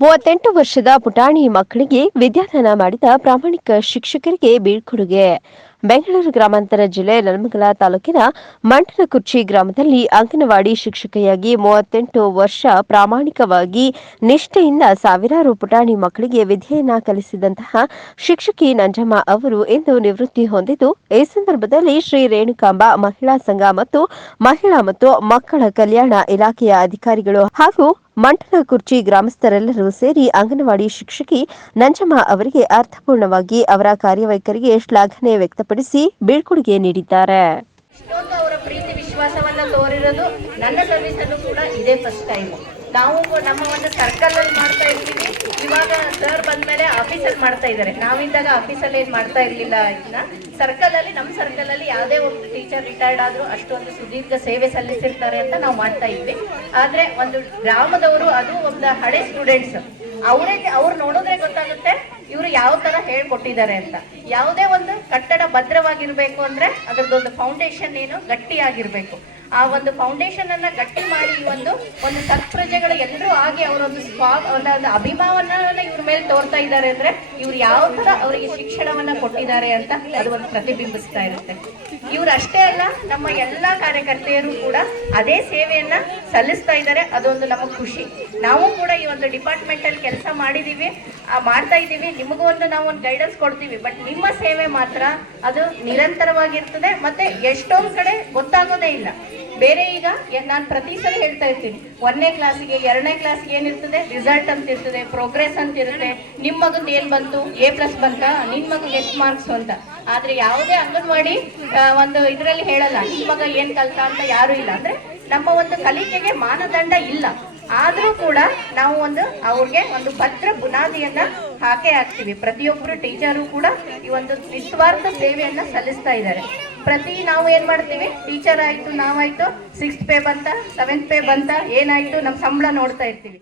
ಮೂವತ್ತೆಂಟು ವರ್ಷದ ಪುಟಾಣಿ ಮಕ್ಕಳಿಗೆ ವಿದ್ಯಾದಾನ ಮಾಡಿದ ಪ್ರಾಮಾಣಿಕ ಶಿಕ್ಷಕರಿಗೆ ಬೀಳ್ಕೊಡುಗೆ. ಬೆಂಗಳೂರು ಗ್ರಾಮಾಂತರ ಜಿಲ್ಲೆ ನೆಲಮಂಗಲ ತಾಲೂಕಿನ ಮಂಟನಕುರ್ಚಿ ಗ್ರಾಮದಲ್ಲಿ ಅಂಗನವಾಡಿ ಶಿಕ್ಷಕಿಯಾಗಿ ಮೂವತ್ತೆಂಟು ವರ್ಷ ಪ್ರಾಮಾಣಿಕವಾಗಿ ನಿಷ್ಠೆಯಿಂದ ಸಾವಿರಾರು ಪುಟಾಣಿ ಮಕ್ಕಳಿಗೆ ವಿದ್ಯೆಯನ್ನ ಕಲಿಸಿದಂತಹ ಶಿಕ್ಷಕಿ ನಂಜಮ್ಮ ಅವರು ಇಂದು ನಿವೃತ್ತಿ ಹೊಂದಿದ್ದು, ಈ ಸಂದರ್ಭದಲ್ಲಿ ಶ್ರೀ ರೇಣುಕಾಂಬ ಮಹಿಳಾ ಸಂಘ ಮತ್ತು ಮಹಿಳಾ ಮತ್ತು ಮಕ್ಕಳ ಕಲ್ಯಾಣ ಇಲಾಖೆಯ ಅಧಿಕಾರಿಗಳು ಹಾಗೂ ಮಂಟನ ಕುರ್ಚಿ ಗ್ರಾಮಸ್ಥರೆಲ್ಲರೂ ಸೇರಿ ಅಂಗನವಾಡಿ ಶಿಕ್ಷಕಿ ನಂಜಮ್ಮ ಅವರಿಗೆ ಅರ್ಥಪೂರ್ಣವಾಗಿ ಅವರ ಕಾರ್ಯವೈಖರಿಗೆ ಶ್ಲಾಘನೆ ವ್ಯಕ್ತಪಡಿಸಿ ಬೀಳ್ಕೊಡುಗೆ ನೀಡಿದ್ದಾರೆ. ಅವರ ಪ್ರೀತಿ ವಿಶ್ವಾಸವನ್ನ ತೋರಿರೋದು ನನ್ನ ಕೂಡ ಇದೇ ಫಸ್ಟ್ ಟೈಮ್ ನಾವು ನಮ್ಮ ಒಂದು ಸರ್ಕಲ್ ಅಲ್ಲಿ ಮಾಡ್ತಾ ಇರ್ತೀವಿ ಇವಾಗ ಸರ್ ಬಂದ್ಮೇಲೆ ಆಫೀಸಲ್ಲಿ ಮಾಡ್ತಾ ಇದ್ದಾರೆ. ನಾವಿದ್ದಾಗ ಆಫೀಸಲ್ಲಿ ಏನು ಮಾಡ್ತಾ ಇರಲಿಲ್ಲ ಇದನ್ನ ಸರ್ಕಲ್ ಅಲ್ಲಿ ನಮ್ಮ ಸರ್ಕಲಲ್ಲಿ ಯಾವುದೇ ಒಂದು ಟೀಚರ್ ರಿಟೈರ್ಡ್ ಆದರೂ ಅಷ್ಟೊಂದು ಸುದೀರ್ಘ ಸೇವೆ ಸಲ್ಲಿಸಿರ್ತಾರೆ ಅಂತ ನಾವು ಮಾಡ್ತಾ ಇದ್ವಿ. ಆದ್ರೆ ಒಂದು ಗ್ರಾಮದವರು, ಅದು ಒಂದು ಹಳೆ ಸ್ಟೂಡೆಂಟ್ಸ್ ಅವರೇ ಅವ್ರು ನೋಡಿದ್ರೆ ಗೊತ್ತಾಗುತ್ತೆ ಇವರು ಯಾವ ತರ ಹೇಳ್ಕೊಟ್ಟಿದ್ದಾರೆ ಅಂತ. ಯಾವುದೇ ಒಂದು ಕಟ್ಟಡ ಭದ್ರವಾಗಿರ್ಬೇಕು ಅಂದ್ರೆ ಅದರದ್ದೊಂದು ಫೌಂಡೇಶನ್ ಏನು ಗಟ್ಟಿಯಾಗಿರ್ಬೇಕು. ಆ ಒಂದು ಫೌಂಡೇಶನ್ ಅನ್ನ ಗಟ್ಟಿ ಮಾಡಿ ಒಂದು ಒಂದು ಸತ್ಪ್ರಜೆಗಳು ಎಲ್ಲರೂ ಆಗಿ ಅವರೊಂದು ಸ್ವಾ ಒಂದು ಅಭಿಮಾವನ್ನ ತೋರ್ತಾ ಇದ್ದಾರೆ ಅಂದ್ರೆ ಇವ್ರು ಯಾವ ತರ ಅವರಿಗೆ ಶಿಕ್ಷಣವನ್ನ ಕೊಟ್ಟಿದ್ದಾರೆ ಅಂತ ಅದು ಒಂದು ಪ್ರತಿಬಿಂಬಿಸ್ತಾ ಇರುತ್ತೆ. ಇವ್ರು ಅಷ್ಟೇ ಅಲ್ಲ, ನಮ್ಮ ಎಲ್ಲಾ ಕಾರ್ಯಕರ್ತೆಯರು ಕೂಡ ಅದೇ ಸೇವೆಯನ್ನ ಸಲ್ಲಿಸ್ತಾ ಇದ್ದಾರೆ. ಅದೊಂದು ನಮಗೆ ಖುಷಿ. ನಾವು ಕೂಡ ಈ ಒಂದು ಡಿಪಾರ್ಟ್ಮೆಂಟ್ ಅಲ್ಲಿ ಕೆಲಸ ಮಾಡಿದೀವಿ ಮಾಡ್ತಾ ಇದ್ದೀವಿ. ನಿಮಗೂ ಒಂದು ನಾವು ಒಂದು ಗೈಡೆನ್ಸ್ ಕೊಡ್ತೀವಿ. ಬಟ್ ನಿಮ್ಮ ಸೇವೆ ಮಾತ್ರ ಅದು ನಿರಂತರವಾಗಿರ್ತದೆ. ಮತ್ತೆ ಎಷ್ಟೊಂದು ಕಡೆ ಗೊತ್ತಾಗೋದೇ ಇಲ್ಲ. ಬೇರೆ ಈಗ ನಾನು ಪ್ರತಿ ಸಲ ಹೇಳ್ತಾ ಇರ್ತೀನಿ. ಒಂದನೇ ಕ್ಲಾಸಿಗೆ ಎರಡನೇ ಕ್ಲಾಸ್ಗೆ ಏನಿರ್ತದೆ ರಿಸಲ್ಟ್ ಅಂತ ಇರ್ತದೆ ಪ್ರೋಗ್ರೆಸ್ ಅಂತ ಇರುತ್ತೆ. ನಿಮ್ಮ ಮಗಂದು ಏನು ಬಂತು? ಎ ಪ್ಲಸ್ ಬಂತ? ನಿಮ್ಮ ಮಗ ಎಷ್ಟು ಮಾರ್ಕ್ಸ್ ಅಂತ. ಆದ್ರೆ ಯಾವುದೇ ಅಂಗನವಾಡಿ ಒಂದು ಇದರಲ್ಲಿ ಹೇಳಲ್ಲ. ನಿಮ್ಮ ಮಗ ಏನು ಕಲ್ತ ಅಂತ ಯಾರು ಇಲ್ಲ. ಅಂದ್ರೆ ನಮ್ಮ ಒಂದು ಕಲಿಕೆಗೆ ಮಾನದಂಡ ಇಲ್ಲ. ಆದರೂ ಕೂಡ ನಾವು ಒಂದು ಅವ್ರಿಗೆ ಒಂದು ಭದ್ರ ಬುನಾದಿಯನ್ನ ಹಾಕೇ ಹಾಕ್ತೀವಿ. ಪ್ರತಿಯೊಬ್ಬರು ಟೀಚರು ಕೂಡ ಈ ಒಂದು ನಿಸ್ವಾರ್ಥ ಸೇವೆಯನ್ನ ಸಲ್ಲಿಸ್ತಾ ಇದ್ದಾರೆ. ಪ್ರತಿ ನಾವು ಏನ್ ಮಾಡ್ತೀವಿ? ಟೀಚರ್ ಆಯ್ತು, ನಾವಾಯ್ತು ಸಿಕ್ಸ್ತ್ ಪೇ ಬಂತ ಸೆವೆಂತ್ ಪೇ ಬಂತ, ಏನಾಯ್ತು ನಮ್ಮ ಸಂಬಳ ನೋಡ್ತಾ ಇರ್ತೀವಿ.